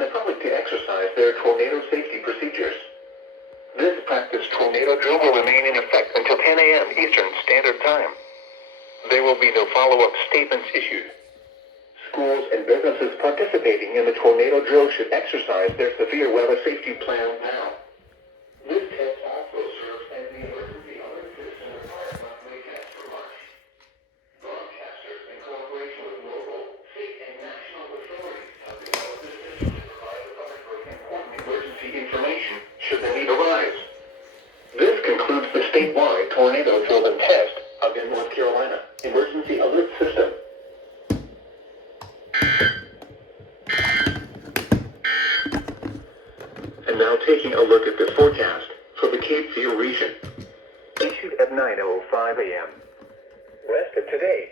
and the public to exercise their tornado safety procedures. This practice tornado drill will remain in effect until 10 a.m. Eastern Standard Time. There will be no follow-up statements issued. Schools and businesses participating in the tornado drill should exercise their severe weather safety plan now. This test also serves as the emergency alert system required monthly test for March. Broadcasters, in cooperation with local, state, and national authorities, have developed this system to provide the public with important emergency information should the need arise. This concludes the statewide tornado drill and test of the North Carolina Emergency Alert System. And now taking a look at the forecast for the Cape Fear region. Issued at 9:05 a.m. West of today,